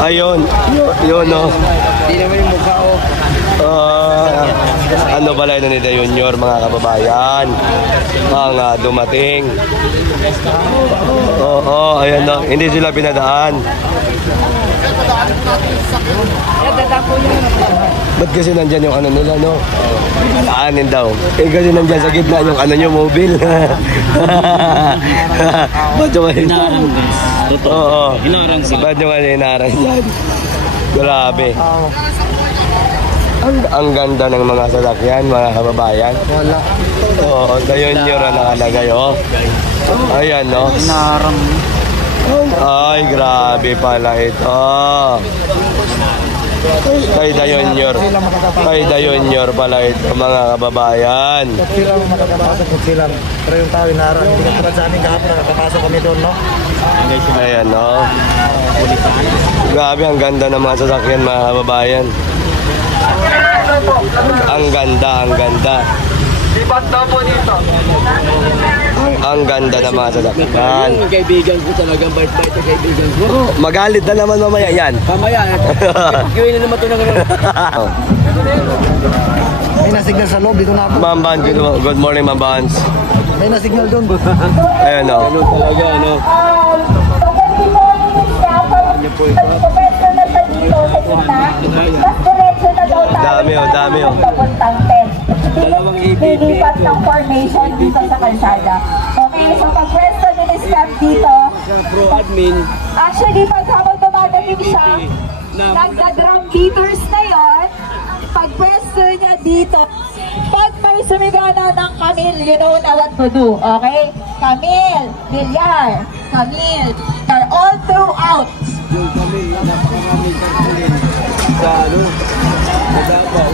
Ayun, yun no. Hindi naman yung mukha ko. Ano pala yun ni De Junior, mga kababayan, ang dumating. Oo, ayan no, hindi sila pinadaan. Ba't kasi nandyan yung ano nila, no? Kaanin daw. Eh kasi nandyan sa gitna yung ano nyo, mobile. Ba't yung ano? Oo. Ba't yung ano inaarang yan? Grabe. Ang ganda ng mga sasakyan, mga kababayan. Oo, De Junior ang nakalagay, oh. Ayan, no? Ay, grabe pala ito. Kay De Junior. Kay De Junior pala ito, mga kababayan. Sila ang makakapasok kung sila. Pero yung tao inaarang, hindi ka tulad sa amin kahapon, nakakapasok kami doon, no? Ayan, no? Grabe, ang ganda ng mga sasakyan, mga kababayan. Ang ganda, ang ganda. Ang ganda ng mga sasakyan. Yung kaibigan ko talaga, bait-bait yung kaibigan ko. Magalit na naman mamaya yan. Mamaya, gawin na naman ito ng May nasignal sa loob, dito na ako. Ma'am Bans, good morning, Ma'am Bans. May nasignal doon. Ayan, no? Ano talaga, ano? Ano po ito? Dami, oh, dami, oh. Dalawang lilipat ng formation dito sa kalsada. Okay, so pag-pwesto ni Miss Cap dito, pro-admin, actually pag habang dumadating siya, nagda-drum beaters na yun, pag-pwesto niya dito, pag may sumigana ng Camille, you know na what to do, okay? Camille, Villar, Camille, are all throughout. yung Camille, napakaraming Camille sa ano, sa Davao.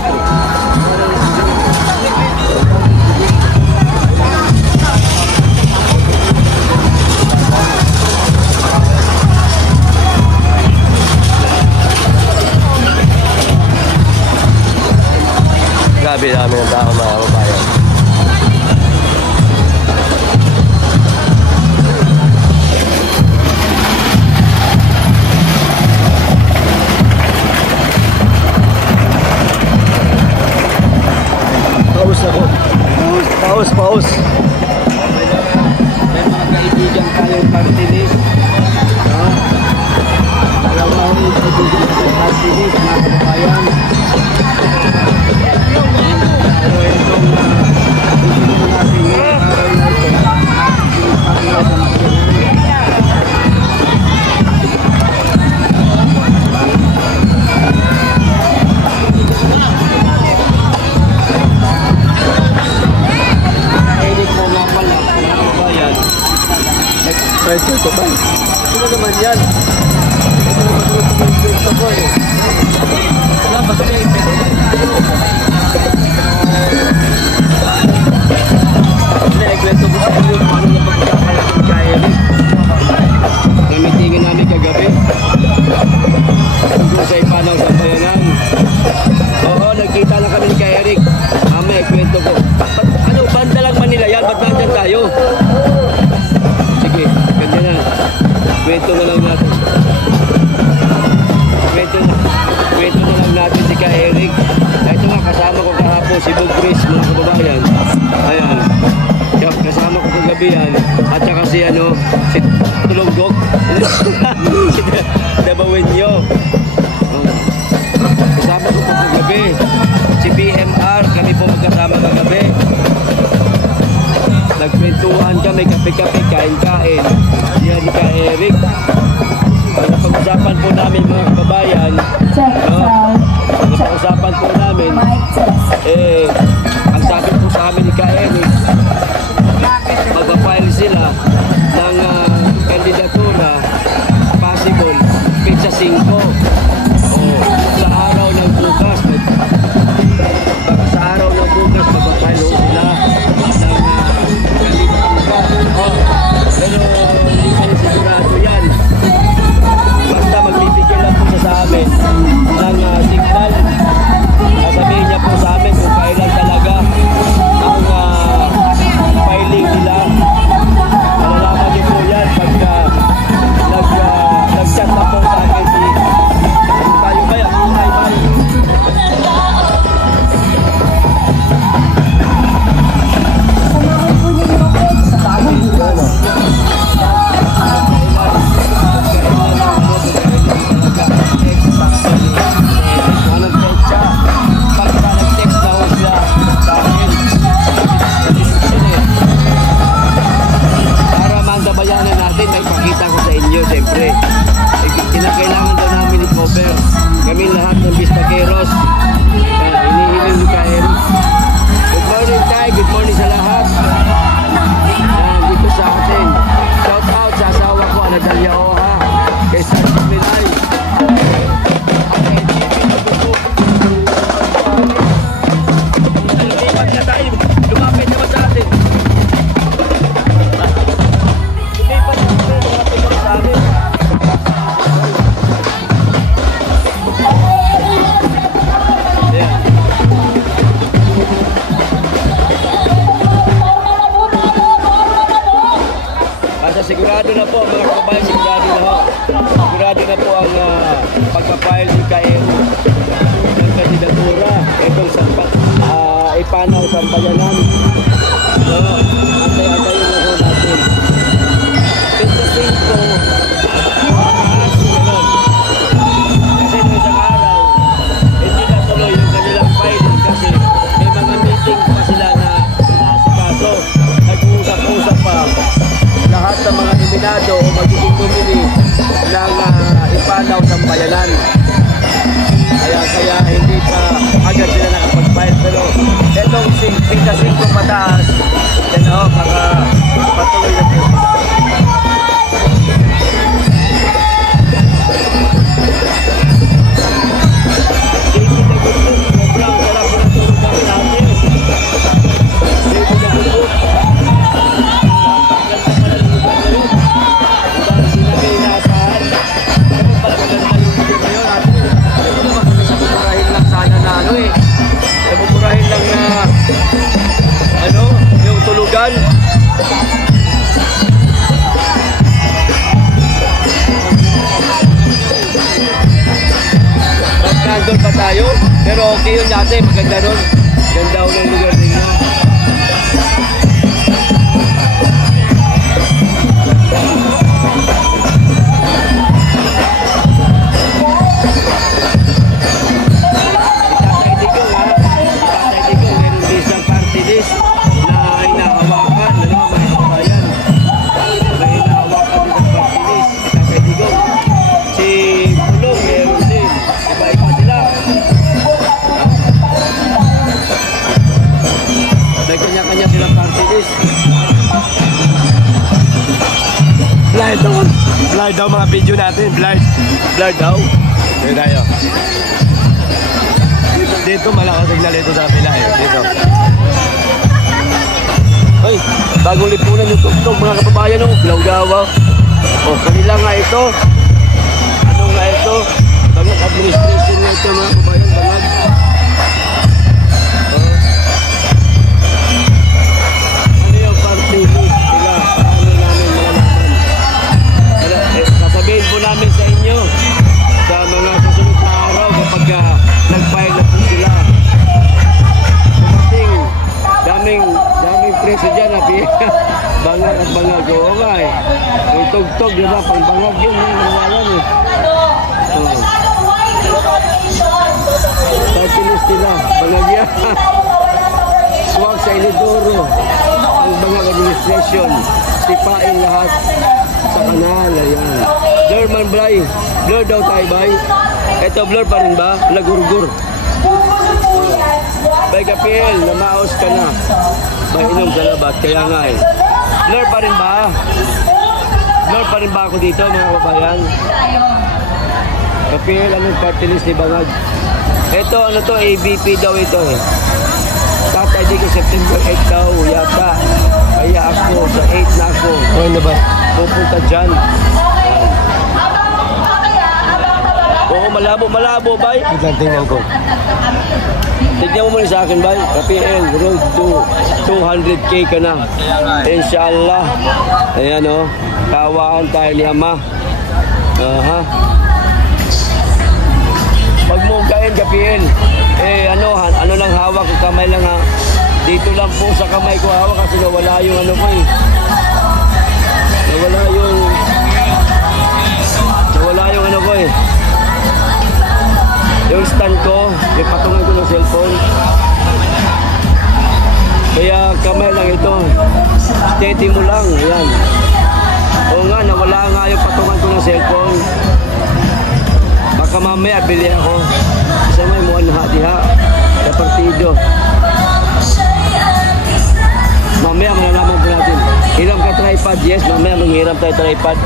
Grabe dami ng tao, mga kababayan. Paus ako. Paus. May mga kaibigan tayong party list. Dalawang kaibigan tayong party list, mga kababayan. Pero itong hindi naman natin ngayong araw na ito, edit mo nga pala, mga kababayan. Ito ba? Ano naman yan? Ito naman yung gusto ko eh. Wala ba sila yung naikwento ko sa inyo kung ano na pagkakalat ng Kairi. Namitingin namin kagabi. Tungkol sa ipanaw sa bayanan. Oo, nagkita lang kami ni Kairi. Mamaya ikwento ko. Ano, banda lang Manila yan? Ba't nandyan tayo? Sige, ganyan na. Kwento na lang natin. Kwento na lang natin si Ka-Eric. Ito nga, kasama ko kahapon si Bog Chris, mga kababayan. Ayan. Kasama ko kagabi yan. At saka si Tulunggok. Si Dabawenyo. Kasama ko kagabi. Si BMR, kami po magkasama kagabi. Nagkwentuhan kami, kape-kape, kain-kain. Yan ni Ka-Eric. Napag-usapan po namin mga kababayan. Napag-usapan po namin. Ang sabi po sa amin ni Ka-Eric, magpa-file sila ng kandidatura possible pizza 5 sa araw ng bukas. Sa araw ng bukas magpa-file sila ng kandidatura. Pero hindi ko sigurado yan. Basta magbibigay lang po siya sa amin ng signal. Sasabihin niya po sa amin kung kailan talaga ang filing nila. Malalaman niyo po yan pagka nag-chat na po sa akin si subscriber, kami lahat ng Bistakeros. Hinihiling ni Kyle. Good morning tayo, good morning sa lahat. Dito sa atin. Shout out sa asawa ko, Anadalia Oha, kay Sarge Milay. At kay TV na buko. Lumipat na tayo, lumapit naman sa atin. Lumipat na tayo, lumapit naman sa atin. Sigurado na po mga kabayan, sigurado na ho. Sigurado na po ang pagpapile ni Kael ng kandidatura. Itong ipanaw sa bayanan. So, antay-antayin na po natin. Pintasin ko, kasi nung isang araw, hindi na tuloy yung kanilang filing kasi may mga meeting pa sila na sinasikaso. Nag-uusap-usap pa lahat ng mga nominado o magiging bumili ng ipanaw sa bayanan. Kaya hindi pa agad sila nakapag-file. Pero itong 5 pataas, yan o, baka patuloy na sila. Sobrang sarap na tulog kami natin. Pupurahin lang na yung tulugan. Nandun pa tayo, pero okay yun dati, maganda nun. Ganda ho ng lugar ninyo. Kanya-kanya silang party list. Blur daw mga video natin. Blur daw. Dito tayo. Dito malakas signal ito sa pila eh. Dito. Ay, bagong lipunan yung tugtog mga kababayan o. Bilawgawa. O, kanila nga ito. Ano nga ito? Bangag administration nga ito mga kababayan. Bangag. Sasabihin po namin sa inyo sa mga susunod na araw kapag nag-file na po sila. Dumating, daming preso dyan na bangag at bangag. Oo nga eh. Yung tugtog, diba? Pang bangag yun. Nawalan eh. Party list nila. Bangag yan. Swag sa Ilidoro. Ang bangag administration. Sipain lahat sa kanal. Ayan. Blur man, Bray. Blur daw tayo, Bay. Ito, blur pa rin ba? Lagurgur. Bay Kapiel, namaos ka na. Bay, inom sa labat. Kaya nga eh. Blur pa rin ba? Blur pa rin ba ako dito, mga kabayan? Kapiel, anong party list ni Bangag? Ito, ano to? ABP daw ito eh. Tatay di ko September 8 daw, yata. Kaya ako, sa 8 na ako. Okay na ba? Pupunta dyan. Oo, malabo, bay. Tingnan ko. Tignan mo muna sa akin, bay. KPL, road to 200K ka na. Inshallah. Ayan, o. Kawaan tayo ni Ama. Aha. Pag mo kain, KPL. Ano lang hawak ko, kamay lang ha. Dito lang po sa kamay ko hawak kasi nawala yung ano ko eh. Nawala yung ano ko eh. Yung stand ko, may patungan ko ng cellphone. Kaya kamay lang ito. Steady mo lang, yan. Oo nga, nawala nga yung patungan ko ng cellphone. Baka mamaya bili ako. Isa may mo ano diha sa partido. Mamaya malalaman po natin. Hiram ka tripod? Yes, mamaya manghiram tayo tripod.